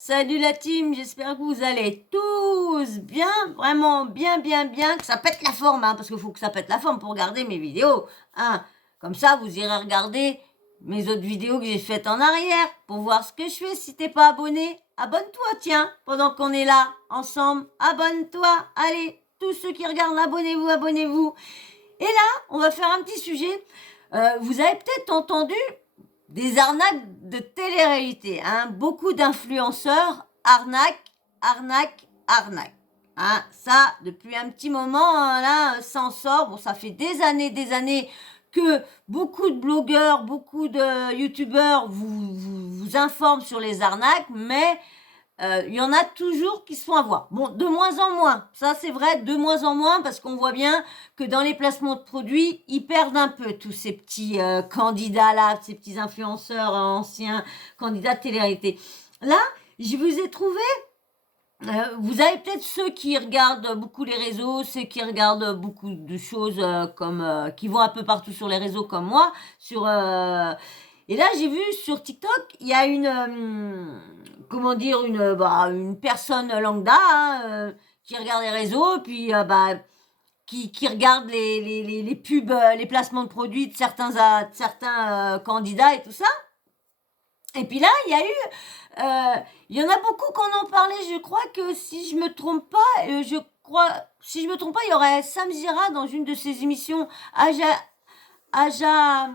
Salut la team, j'espère que vous allez tous bien, vraiment bien, que ça pète la forme, hein, parce qu'il faut que ça pète la forme pour regarder mes vidéos. Hein. Comme ça, vous irez regarder mes autres vidéos que j'ai faites en arrière pour voir ce que je fais. Si t'es pas abonné, abonne-toi, tiens, pendant qu'on est là, ensemble, abonne-toi. Allez, tous ceux qui regardent, abonnez-vous, abonnez-vous. Et là, on va faire un petit sujet. Vous avez peut-être entendu des arnaques de télé-réalité. Hein. Beaucoup d'influenceurs arnaquent. Hein. Ça, depuis un petit moment, hein, là, ça en sort. Bon, ça fait des années que beaucoup de blogueurs, beaucoup de youtubeurs vous informent sur les arnaques, mais il y en a toujours qui se font avoir. Bon, de moins en moins. Ça, c'est vrai, de moins en moins, parce qu'on voit bien que dans les placements de produits, ils perdent un peu tous ces petits candidats-là, ces petits influenceurs anciens candidats de télé-réalité. Là, je vous ai trouvé. Vous avez peut-être ceux qui regardent beaucoup les réseaux, ceux qui regardent beaucoup de choses comme qui vont un peu partout sur les réseaux comme moi. Et là, j'ai vu sur TikTok, il y a comment dire, une personne lambda hein, qui regarde les réseaux, puis qui regarde les pubs, les placements de produits de certains candidats et tout ça. Et puis là, il y en a beaucoup qu'on en parlait. Je crois que si je me trompe pas, si je me trompe pas, il y aurait Sam Zira dans une de ses émissions, Aja, Aja,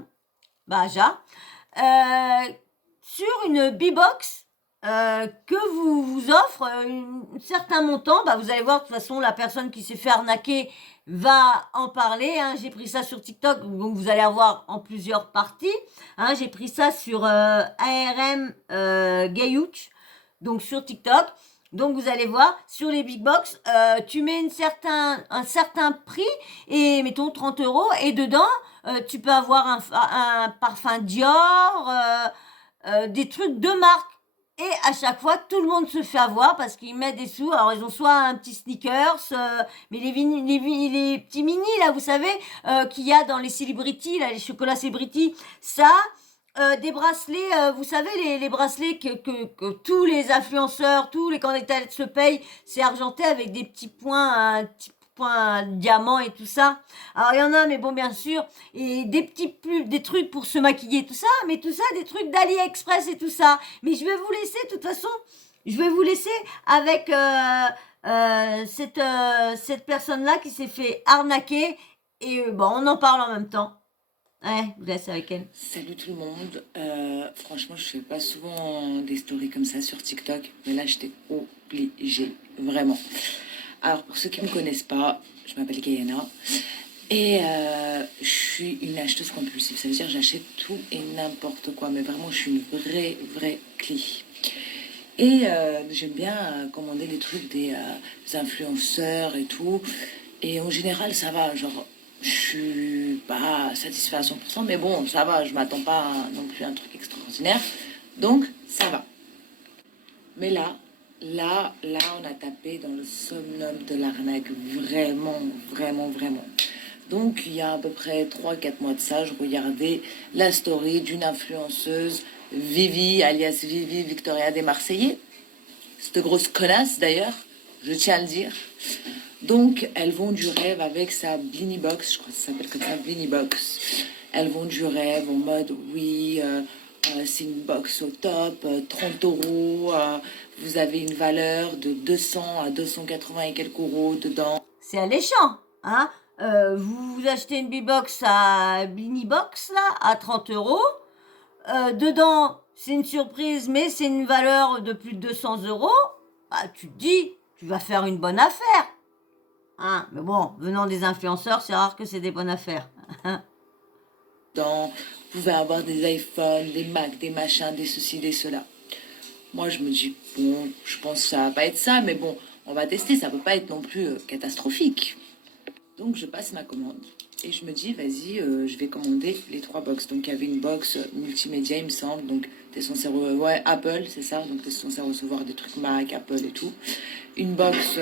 sur une B-Box que vous offre un certain montant. Vous allez voir, de toute façon, la personne qui s'est fait arnaquer va en parler. Hein. J'ai pris ça sur TikTok, donc vous allez avoir en plusieurs parties. Hein. J'ai pris ça sur ARM Gayouch, donc sur TikTok. Donc vous allez voir, sur les big box, tu mets un certain prix, et mettons 30 euros, et dedans, tu peux avoir un parfum Dior, des trucs de marque. Et à chaque fois, tout le monde se fait avoir parce qu'ils mettent des sous. Alors, ils ont soit un petit sneakers, mais les petits mini, là, vous savez, qu'il y a dans les celebrity, là, les chocolats celebrity, ça, des bracelets, vous savez, les bracelets que tous les influenceurs, tous les candidats se payent, c'est argenté avec des petits points, un petit point diamant et tout ça. Alors il y en a, mais bon, bien sûr, et des trucs pour se maquiller, tout ça, mais tout ça, des trucs d'AliExpress et tout ça. Mais je vais vous laisser, de toute façon, je vais vous laisser avec cette personne-là qui s'est fait arnaquer, et bon, on en parle en même temps. Ouais, je vous laisse avec elle. Salut tout le monde. Franchement, je fais pas souvent des stories comme ça sur TikTok, mais là, j'étais obligée, vraiment. Alors, pour ceux qui me connaissent pas, je m'appelle Gayana et je suis une acheteuse compulsive. Ça veut dire que j'achète tout et n'importe quoi, mais vraiment, je suis une vraie cli. Et j'aime bien commander les trucs des influenceurs et tout. Et en général, ça va. Genre, je suis pas satisfait à 100%, mais bon, ça va. Je m'attends pas non plus à un truc extraordinaire. Donc, ça va. Mais là, on a tapé dans le summum de l'arnaque. Vraiment. Donc, il y a à peu près 3 4 mois de ça, je regardais la story d'une influenceuse, Vivi, alias Vivi Victoria des Marseillais. Cette grosse connasse, d'ailleurs, je tiens à le dire. Donc, elles vont du rêve avec sa Blini Box, je crois que ça s'appelle comme ça, Blini Box. Elles vont du rêve en mode, oui, c'est une box au top, 30 euros, vous avez une valeur de 200 à 280 et quelques euros dedans. C'est alléchant, hein. Vous achetez une B-Box à Blini Box, là, à 30 euros. Dedans, c'est une surprise, mais c'est une valeur de plus de 200 euros. Tu te dis, tu vas faire une bonne affaire. Hein, mais bon, venant des influenceurs, c'est rare que c'est des bonnes affaires. Vous pouvez avoir des iPhones, des Mac, des machins, des ceci, des cela. Moi, je me dis, bon, je pense que ça va pas être ça, mais bon, on va tester, ça peut pas être non plus catastrophique. Donc, je passe ma commande et je me dis, vas-y, je vais commander les 3 box. Donc, il y avait une box multimédia, il me semble. Donc, t'es censé ouais, Apple, c'est ça. Donc, t'es censé recevoir des trucs Mac, Apple et tout. Une box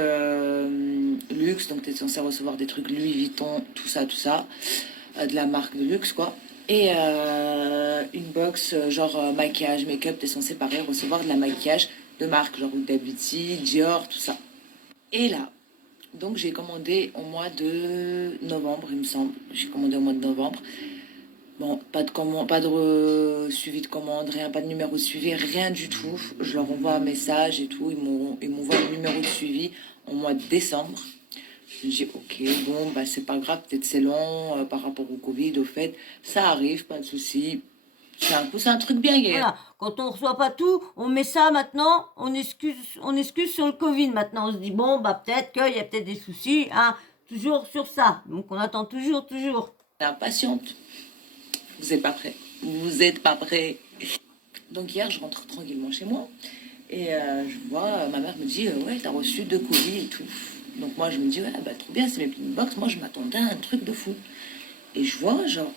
luxe, donc t'es censé recevoir des trucs Louis Vuitton, tout ça, de la marque de luxe, quoi. Et une box genre maquillage, make-up, t'es censé pareil recevoir de la maquillage de marque, genre Huda Beauty, Dior, tout ça. Et là, donc j'ai commandé au mois de novembre, il me semble. J'ai commandé au mois de novembre. Bon, pas de commande, pas de suivi de commande, rien, pas de numéro de suivi, rien du tout. Je leur envoie un message et tout. Ils m'envoient le numéro de suivi au mois de décembre. Je me dis, ok, bon, bah, c'est pas grave, peut-être c'est long par rapport au Covid, au fait. Ça arrive, pas de souci. C'est un truc bien gay. Voilà, quand on reçoit pas tout, on met ça maintenant, on excuse sur le Covid. Maintenant, on se dit, bon, bah peut-être qu'il y a peut-être des soucis, hein, toujours sur ça. Donc on attend toujours. Impatiente. Vous n'êtes pas prêt. Vous n'êtes pas prêt. Donc hier, je rentre tranquillement chez moi. Et je vois, ma mère me dit, ouais, t'as reçu 2 colis et tout. Donc moi, je me dis, ouais, bah trop bien, c'est mes petites box. Moi, je m'attendais à un truc de fou. Et je vois, genre,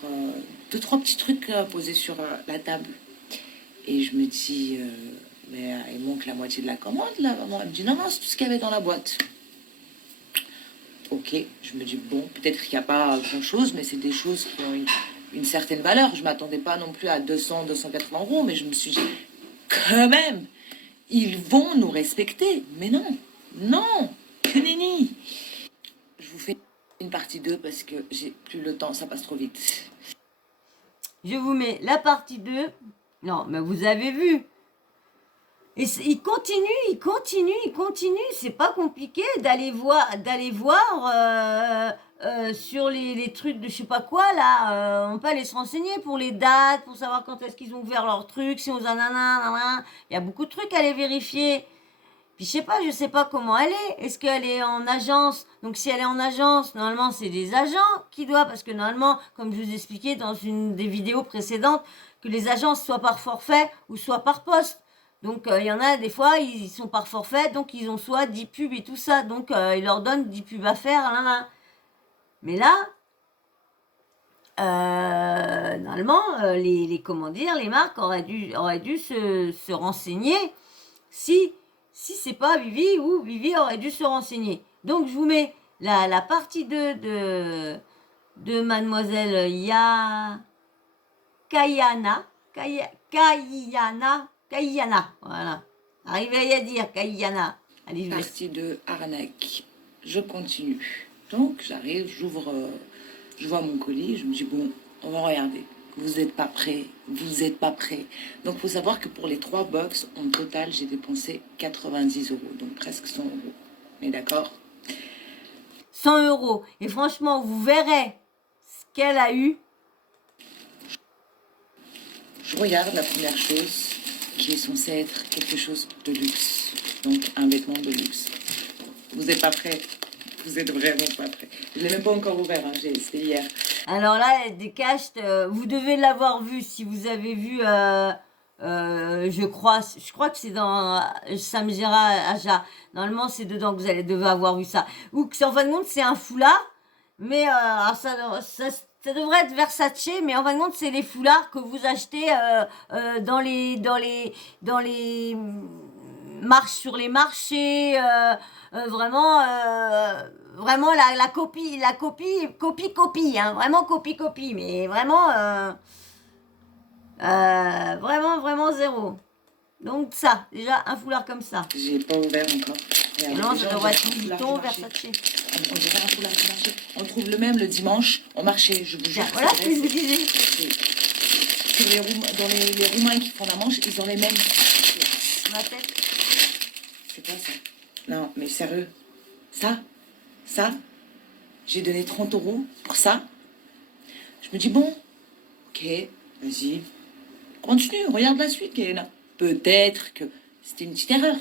2, 3 petits trucs posés sur la table. Et je me dis, mais il manque la moitié de la commande, là, maman. Elle me dit, non, non, c'est tout ce qu'il y avait dans la boîte. Ok, je me dis, bon, peut-être qu'il n'y a pas grand-chose, mais c'est des choses qui ont une certaine valeur. Je ne m'attendais pas non plus à 200, 280 euros, mais je me suis dit, quand même, ils vont nous respecter. Mais non, non, que nenni. Je vous fais une partie 2 parce que j'ai plus le temps, ça passe trop vite. Je vous mets la partie 2. Non, mais vous avez vu. Et il continue. C'est pas compliqué d'aller voir sur les trucs de je sais pas quoi là. On peut aller se renseigner pour les dates, pour savoir quand est-ce qu'ils ont ouvert leurs trucs, si on a nanana. Il y a beaucoup de trucs à aller vérifier. Puis je sais pas comment elle est. Est-ce qu'elle est en agence? Donc si elle est en agence, normalement c'est des agents qui doivent, parce que normalement, comme je vous expliquais dans une des vidéos précédentes, que les agences soient par forfait ou soit par poste. Donc il y en a des fois, ils sont par forfait, donc ils ont soit 10 pubs et tout ça. Donc ils leur donnent 10 pubs à faire. Là. Mais là, normalement, comment dire, les marques auraient dû se renseigner si c'est pas Vivi ou Vivi aurait dû se renseigner. Donc je vous mets la partie 2 de Mademoiselle Kayana. Voilà. Arrivez à y dire, Kayana. Allez, Partie de arnaque. Je continue. Donc j'arrive, je vois mon colis, je me dis bon, on va regarder. Vous n'êtes pas prêts, vous n'êtes pas prêts. Donc il faut savoir que pour les 3 box, en total, j'ai dépensé 90 euros, donc presque 100 euros. Mais d'accord? 100 euros. Et franchement, vous verrez ce qu'elle a eu. Je regarde la première chose qui est censée être quelque chose de luxe. Donc un vêtement de luxe. Vous n'êtes pas prêts. Vous êtes vraiment pas prêts. Je ne l'ai même pas encore ouvert, hein. C'était hier. Alors là, des caches, vous devez l'avoir vu si vous avez vu, je crois que c'est dans Samjera Aja. Normalement, c'est dedans que devez avoir vu ça. Ou que, en fin de compte, c'est un foulard, mais ça devrait être Versace, mais en fin de compte, c'est les foulards que vous achetez dans les marches sur les marchés, vraiment la copie, hein, vraiment copie, mais vraiment, vraiment zéro. Donc ça, déjà un foulard comme ça. J'ai pas ouvert encore. Non, ça devrait être Louis Vuitton, Versace. On dirait un foulard du marché. On trouve le même le dimanche au marché, je vous jure. Voilà ce que je vous disais. Sur les Roumains qui font la manche, ils ont les mêmes. Ma tête. C'est quoi ça? Non, mais sérieux. Ça, j'ai donné 30 euros pour ça. Je me dis, bon, ok, vas-y. Continue, regarde la suite, Gaëna. Peut-être que c'était une petite erreur.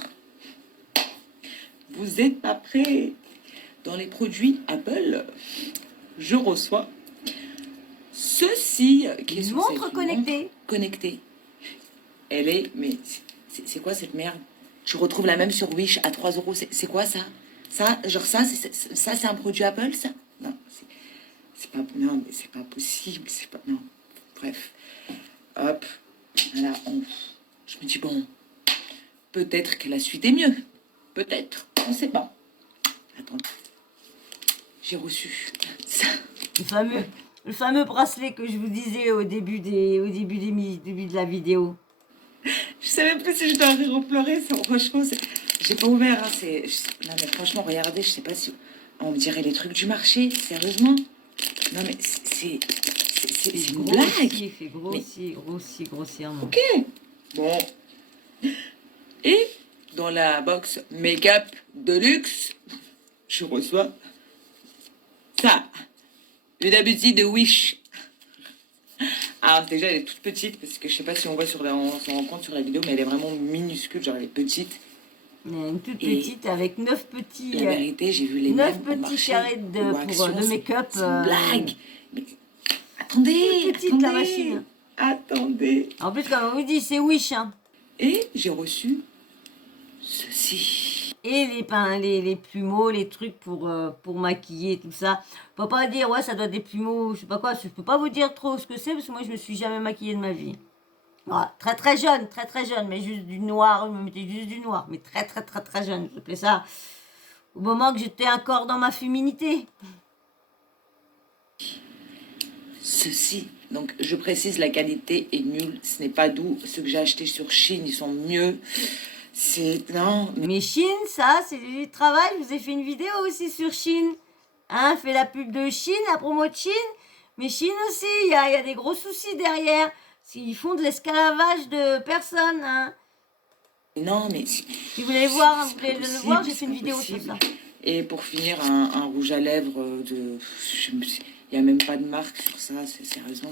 Vous n'êtes pas prêts. Dans les produits Apple, je reçois ceci qui est une montre connectée. Connectée. Elle est, mais c'est quoi cette merde? Je retrouve la même sur Wish à 3 euros. C'est quoi ça? Ça, genre ça, c'est un produit Apple, ça? Non, non, mais c'est pas possible, c'est pas, non. Bref. Hop. Voilà, je me dis, bon, peut-être que la suite est mieux. Peut-être, on sait pas. Attends. J'ai reçu ça. Le fameux bracelet que je vous disais au début de la vidéo. Je sais même plus si je dois rire ou pleurer. Franchement, j'ai pas ouvert. Hein, non, mais franchement, regardez, je sais pas si. On me dirait les trucs du marché, sérieusement. Non, mais c'est une blague. C'est Mais, grossièrement. ok. Bon. Et dans la box make-up de luxe, je reçois ça. Une habitude de Wish. Alors déjà, elle est toute petite, parce que je sais pas si on voit on s'en rend compte sur la vidéo, mais elle est vraiment minuscule, genre elle est petite. Une toute Et petite avec 9 petits, la vérité, j'ai vu les 9 mêmes au petits marché carrés ou Action, de make-up. c'est une blague. Mais attendez, toute petite, attendez, la machine. attendez. En plus, comme on vous dit, c'est Wish. Hein. Et j'ai reçu ceci. Et les plumeaux, les trucs pour maquiller, tout ça. Faut pas dire, ouais, ça doit être des plumeaux, je sais pas quoi. Je peux pas vous dire trop ce que c'est, parce que moi, je me suis jamais maquillée de ma vie. Voilà, très jeune, mais juste du noir, je me mettais juste du noir, mais très jeune. Je fais ça au moment que j'étais encore dans ma féminité. Ceci. Donc, je précise, la qualité est nulle. Ce n'est pas doux. Ceux que j'ai achetés sur Chine, ils sont mieux. Non. Mais Chine, ça, c'est du travail. Je vous ai fait une vidéo aussi sur Chine. Hein, fait la pub de Chine, la promo de Chine. Mais Chine aussi, il y a des gros soucis derrière. Ils font de l'esclavage de personnes. Hein. Non, mais... Si vous voulez voir, vous voulez le voir, j'ai fait une vidéo sur ça. Et pour finir, un rouge à lèvres de... Il n'y a même pas de marque sur ça. Sérieusement,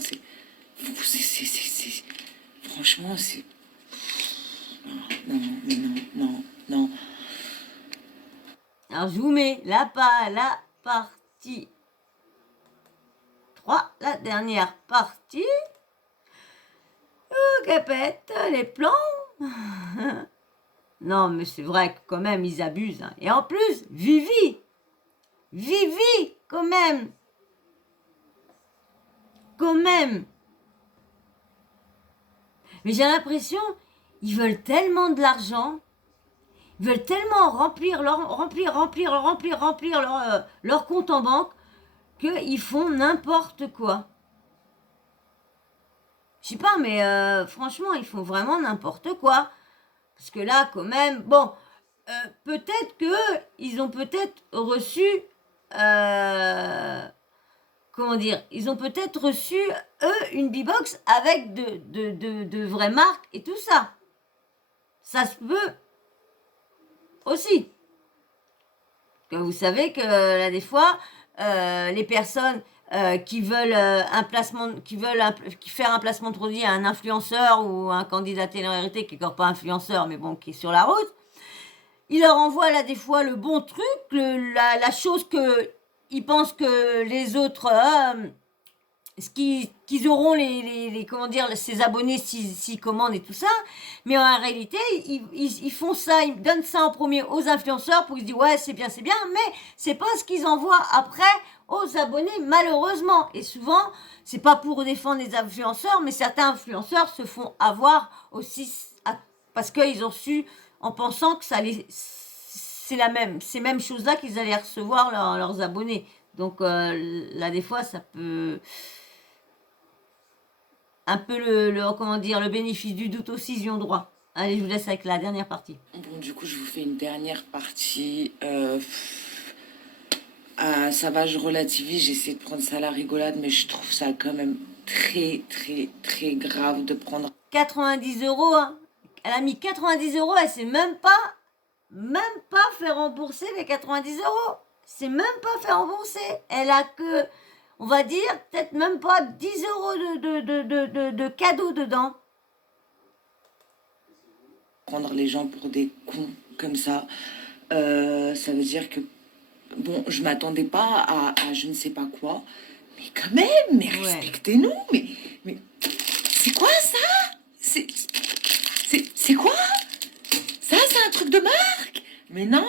franchement, c'est... Non. Alors, je vous mets la partie 3, la dernière partie. Oh, capette, les plans. Non, mais c'est vrai que quand même, ils abusent. Hein. Et en plus, Vivi, quand même. Mais j'ai l'impression, ils veulent tellement de l'argent, ils veulent tellement remplir leur compte en banque, qu'ils font n'importe quoi. Je sais pas, mais franchement, ils font vraiment n'importe quoi. Parce que là, quand même, bon, peut-être qu'ils ont peut-être reçu, comment dire, ils ont peut-être reçu, eux, une B-Box avec de vraies marques et tout ça. Ça se peut aussi. Que vous savez que là, des fois, les personnes qui veulent faire un placement de produit à un influenceur ou un candidat télé-réalité qui n'est encore pas influenceur, mais bon, qui est sur la route, il leur envoie là des fois le bon truc, la chose que ils pensent que les autres, qu'ils auront comment dire, ces abonnés s'ils commandent et tout ça, mais en réalité ils font ça, ils donnent ça en premier aux influenceurs pour qu'ils se disent ouais c'est bien, mais c'est pas ce qu'ils envoient après aux abonnés malheureusement. Et souvent c'est pas pour défendre les influenceurs, mais certains influenceurs se font avoir aussi parce qu'ils ont su en pensant que ces mêmes choses là qu'ils allaient recevoir leurs abonnés. Donc là des fois ça peut un peu le bénéfice du doute aussi, ils y ont droit. Allez, je vous laisse avec la dernière partie. Bon, du coup, je vous fais une dernière partie. Ça va, je relativise, j'essaie de prendre ça à la rigolade, mais je trouve ça quand même très grave de prendre 90 euros, hein. Elle a mis 90 euros, elle s'est même pas fait rembourser les 90 euros. C'est même pas fait rembourser. Elle a que, on va dire, peut-être même pas 10 euros de cadeaux dedans. Prendre les gens pour des cons comme ça veut dire que, bon, je m'attendais pas à je ne sais pas quoi, mais quand même, mais respectez-nous, mais c'est quoi ça? C'est quoi? Ça, c'est un truc de marque? Mais non,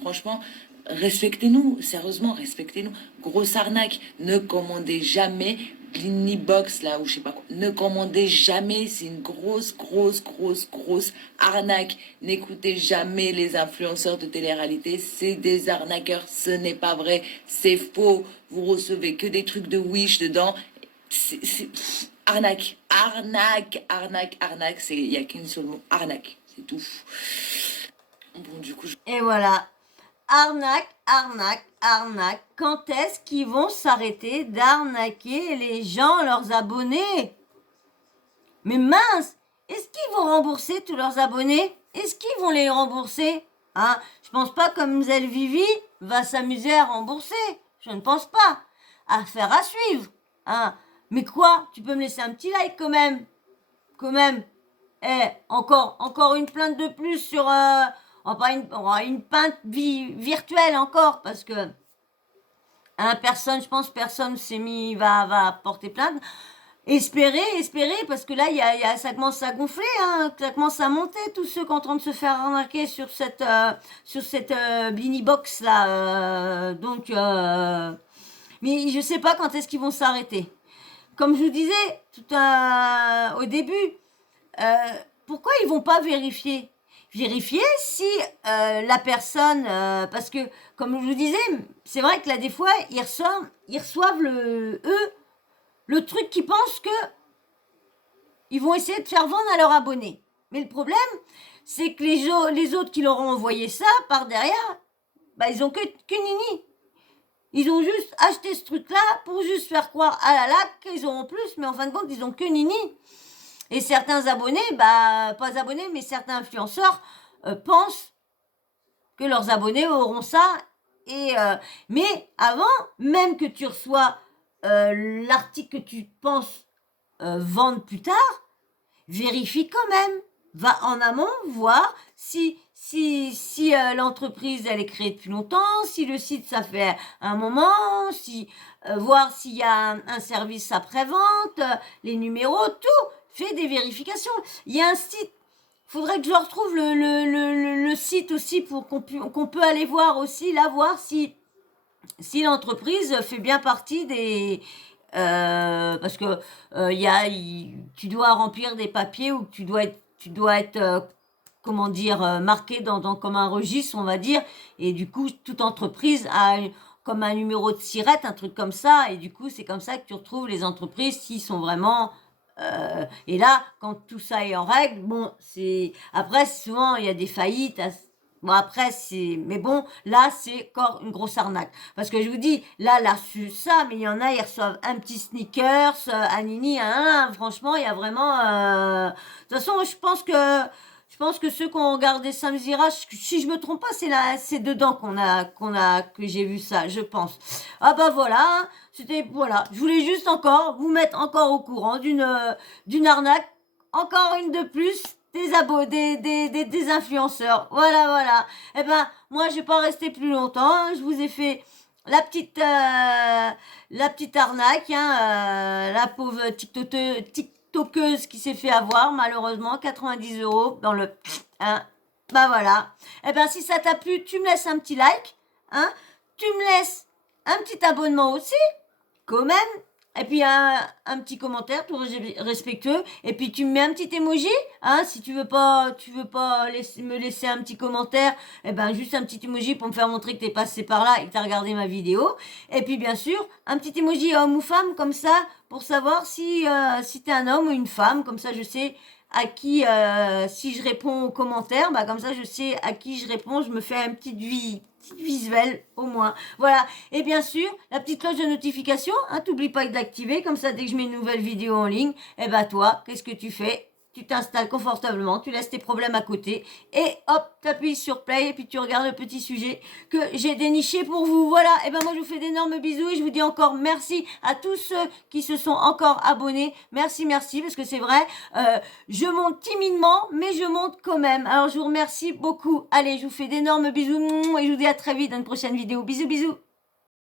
franchement, respectez-nous, sérieusement, respectez-nous. Grosse arnaque, ne commandez jamais l'Inibox là ou je sais pas quoi. Ne commandez jamais, c'est une grosse arnaque. N'écoutez jamais les influenceurs de télé-réalité, c'est des arnaqueurs, ce n'est pas vrai, c'est faux. Vous recevez que des trucs de Wish dedans. arnaque, arnaque, arnaque, arnaque. Il n'y a qu'un seul mot, arnaque. C'est tout. Bon, du coup, Et voilà. Arnaque, arnaque, arnaque. Quand est-ce qu'ils vont s'arrêter d'arnaquer les gens, leurs abonnés? Mais mince, est-ce qu'ils vont rembourser tous leurs abonnés? Est-ce qu'ils vont les rembourser? Hein? Je pense pas comme Mzelle Vivi va s'amuser à rembourser. Je ne pense pas. Affaire à suivre. Hein? Mais quoi? Tu peux me laisser un petit like quand même. Quand même. Eh, encore une plainte de plus sur... une plainte virtuelle encore, parce que je pense personne va porter plainte. Espérer, parce que là, ça commence à gonfler, hein, ça commence à monter, tous ceux qui sont en train de se faire arnaquer sur cette Blini Box, là. Mais je sais pas quand est-ce qu'ils vont s'arrêter. Comme je vous disais au début, pourquoi ils vont pas vérifier si la personne, parce que comme je vous disais, c'est vrai que là des fois ils reçoivent le truc qu'ils pensent que ils vont essayer de faire vendre à leurs abonnés. Mais le problème, c'est que les autres qui leur ont envoyé ça par derrière, bah ils ont que nini. Ils ont juste acheté ce truc-là pour juste faire croire à la lac qu'ils auront plus, mais en fin de compte, ils ont que nini. Et certains abonnés, pas abonnés, mais certains influenceurs pensent que leurs abonnés auront ça. Mais avant, même que tu reçois l'article que tu penses vendre plus tard, vérifie quand même. Va en amont voir si l'entreprise elle est créée depuis longtemps, si le site ça fait un moment, voir s'il y a un service après-vente, les numéros, tout. Fais des vérifications. Il y a un site, faudrait que je retrouve le site aussi pour qu'on peut aller voir aussi, là, voir si l'entreprise fait bien partie des... parce que tu dois remplir des papiers ou tu dois être marqué comme un registre, on va dire, et du coup, toute entreprise a comme un numéro de SIRET, un truc comme ça, et du coup, c'est comme ça que tu retrouves les entreprises qui sont vraiment... et là, quand tout ça est en règle, bon, après, souvent, il y a des faillites. Bon, après, mais bon, là, c'est encore une grosse arnaque. Parce que je vous dis, là, elle a reçu ça, mais il y en a, ils reçoivent un petit sneakers, un nini, franchement, il y a vraiment... De toute façon, je pense que ceux qui ont regardé Samzira, si je me trompe pas, c'est dedans que j'ai vu ça, je pense. Ah bah voilà, voilà. Je voulais juste vous mettre encore au courant d'une arnaque, encore une de plus, des influenceurs. Voilà. Eh ben, moi, je vais pas rester plus longtemps, hein. Je vous ai fait la petite arnaque, hein, la pauvre TikTokeuse qui s'est fait avoir, malheureusement, 90 € dans le... Hein. Bah voilà. Eh ben, si ça t'a plu, tu me laisses un petit like, hein. Tu me laisses un petit abonnement aussi, quand même. Et puis un petit commentaire tout respectueux. Et puis tu me mets un petit emoji, hein, si tu veux pas me laisser un petit commentaire, eh ben juste un petit emoji pour me faire montrer que t'es passé par là et que t'as regardé ma vidéo. Et puis bien sûr, un petit emoji homme ou femme comme ça pour savoir si t'es un homme ou une femme, comme ça je sais à qui si je réponds aux commentaires, bah comme ça je sais à qui je réponds, je me fais un petit visuel au moins. Voilà. Et bien sûr, la petite cloche de notification, hein, t'oublies pas de l'activer, comme ça dès que je mets une nouvelle vidéo en ligne, eh ben toi, qu'est-ce que tu fais? Tu t'installes confortablement, tu laisses tes problèmes à côté et hop, t'appuies sur play et puis tu regardes le petit sujet que j'ai déniché pour vous. Voilà, et ben moi je vous fais d'énormes bisous et je vous dis encore merci à tous ceux qui se sont encore abonnés. Merci, parce que c'est vrai, je monte timidement, mais je monte quand même. Alors je vous remercie beaucoup. Allez, je vous fais d'énormes bisous et je vous dis à très vite dans une prochaine vidéo. Bisous.